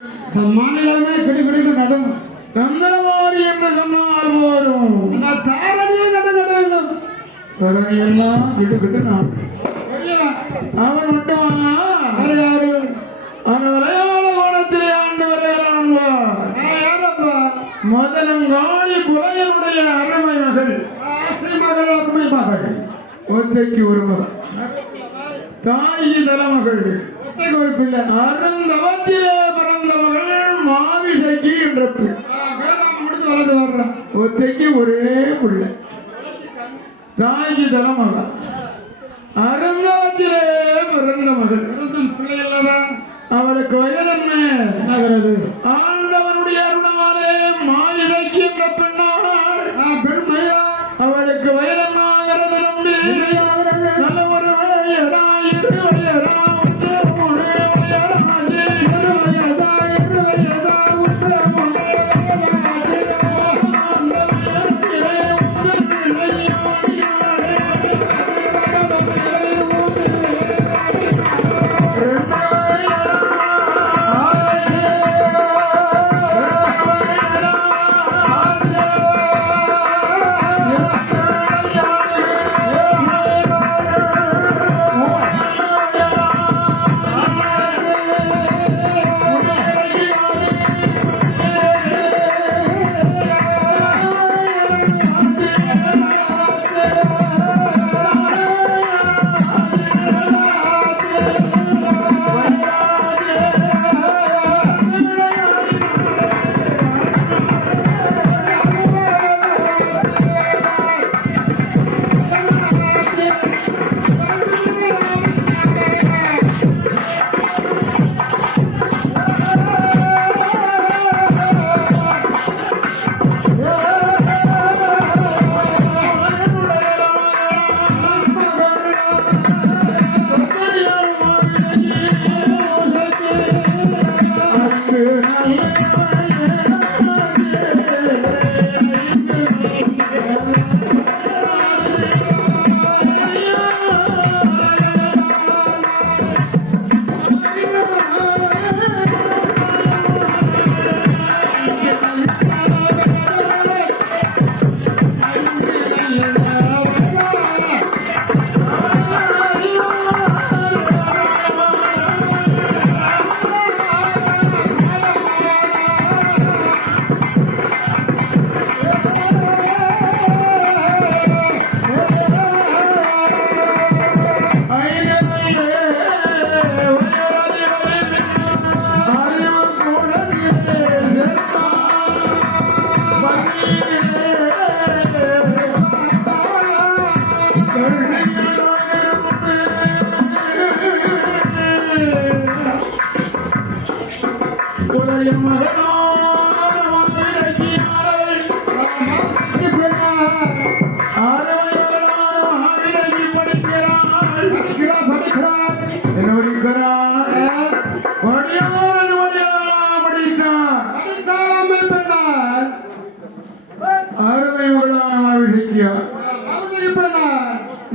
மாநிலமே பிடிபிடித்து நடும் தந்திரவாரி என்று சொன்னால் போரும் அந்த தாரணியே நடுநடும் தரணியெல்லாம் கிட்டு நான் அவன் மட்டுமா யாரு அவன் விளையாட கோணத்திலே ஆண்டு வருகிறான்வா முதலங்காளி புலையனுடைய அருமை மகள் ஆசை மகள் அருமை மகள் ஒத்தைக்கு ஒரு மகள் தாயி தலைமகள் ஒத்தை கோழிப்பில்லை அருந்தவத்திலே பிறந்த மகள் மாவிசைக்கு என்ற முடிந்து வளர்ந்து வர்றான் ஒத்தைக்கு ஒரே பிள்ளை தாய்க்கு தலைமகள் அருந்தவத்திலே பிறந்த மகள் பிள்ளை அல்லவா அவளுக்கு வயதென்ன ஆண்டவனுடைய அருணாலே மாவிசைக்கு என்ற பெண்ணாள் பெண்மையா அவளுக்கு வயதென்னாகிறது நம்பி நல்ல ஒரு வயதாயிட்டு வயதா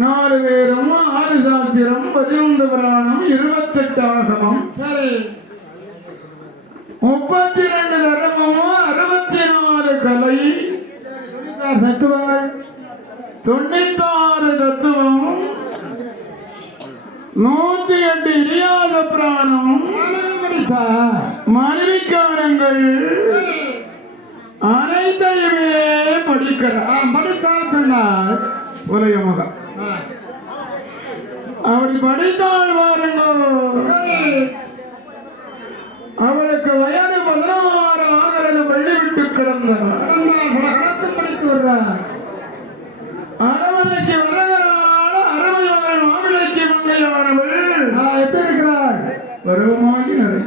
நாலு பேரும் 6 சாத்திரம் 11 புராணம் 28 ஆகமம் 32 தர்மமும் 64 கலை 96 தத்துவமும் 108 இரியாத புராணமும் மனைவிக்காரங்கள் அனைத்தையுமே படிக்கிறார் உலகமாக அப்படி படித்தால் வாருங்கள் அவளுக்கு வயது 16 ஆகிறது பள்ளி விட்டு கிடந்தார் அரவணைக்கு வருகிறாள் அறவை மகள் மாவிளைக்கு மங்கையானவள் எப்படி இருக்கிறார் பருவமாகினது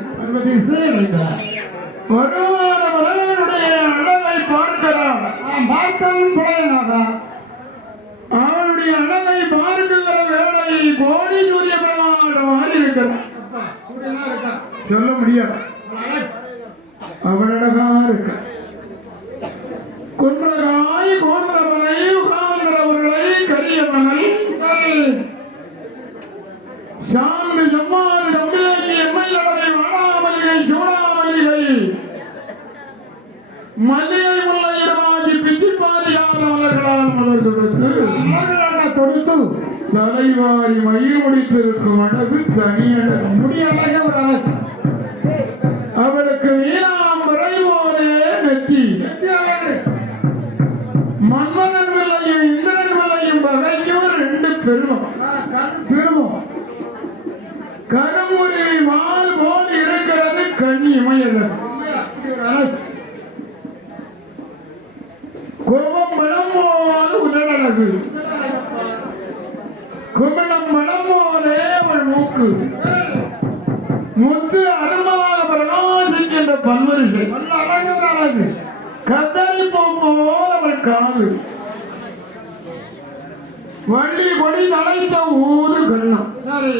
வருமான மலனுடைய அழகை பார்க்கலாம் பார்த்தாலும் புலையனாதா அவனுடைய அழகை பார்க்கிற வேலை கோடி சூரிய பிரமாண்டமாக இருக்கிறார் சொல்ல முடியாது அவளழகா இருக்க குன்றகாய் கோந்திரமனை உகாந்திரவர்களை கரியமனை சாந்து செம்மாறு கம்பியங்கி எம்மையளவை வாழாமலிகை சூடாமலிகை மல்லிகை முல்லையமாகி பிஞ்சிப்பாரியான மலர்களால் மலர் தொடுத்து மலர்களான தொடுத்து தலைவாரி மயிர் முடித்திருக்கும் அழகு தனியழகு. முடியமாக ஒரு அழகு. அவளுக்கு வீணாமுறை போலே நெத்தி. எத்தி அழகு. மன்மதன் விலையும் இந்திரன் விலையும் பகைக்கும் ரெண்டு பெருமம். கண் பெருமம். கருமுருவி மால் போல் இருக்கிறது கனி இமையழகு. அப்படி ஒரு அழகு. கோபம் பழம் போல் உதடழகு. குமிழம் மடம் போலே அவள் மூக்கு. முத்து அருமாக பிரகாசிக்கின்ற பல்வரிசை. நல்ல அழகு ஒரு அழகு. கதறி போல் அவள் காது. வள்ளி கொடி நனைத்த ஊரு கண்ணம். சரி.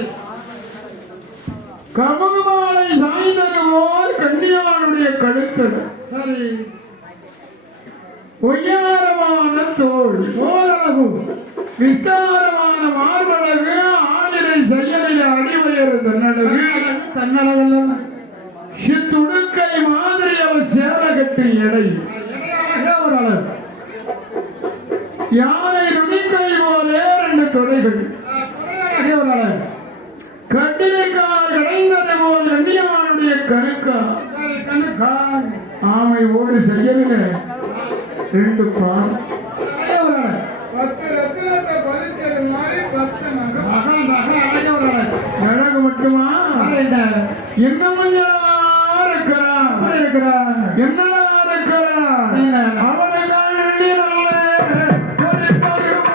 கமுகமாலை சாய்ந்தது போல் கன்னியாருடைய கழுத்தடு. சரி. ஒய்யாரமான தோல். ஓர் அழகு. விஸ்தாரமான மார்பழகு. ஆளிரை செயலில் அடிவயறு தன்னழகு. தன்னழகல்ல. சித்துடுக்கை மாதிரி அவள் சேல கட்டு எடை. இடையழகே ஒரு அழகு. யானை நுனிக்கை போலே ரெண்டு தொடைகள். அழகே ஒரு அழகு. கட்டிலைக்கால் இடைந்தது போல் கன்னியாருடைய கருக்கா. சரி. கண்ணுக்கார். ஆமை ஓடு செயலில் ரெண்டு பார். அழகே ஒரு அழகு. 10 ரத்தினத்தை பதிச்சது மாதிரி 10 நகம். மகன் மகன் அழகே ஒரு அழகு. அழகு மட்டுமா என்ன இன்னும் இருக்கிறான். எப்படி இருக்கிறான்? என்னடா இருக்கிறான். என்ன? அவனை கண்ணி நல்ல ஒரு பருவம்.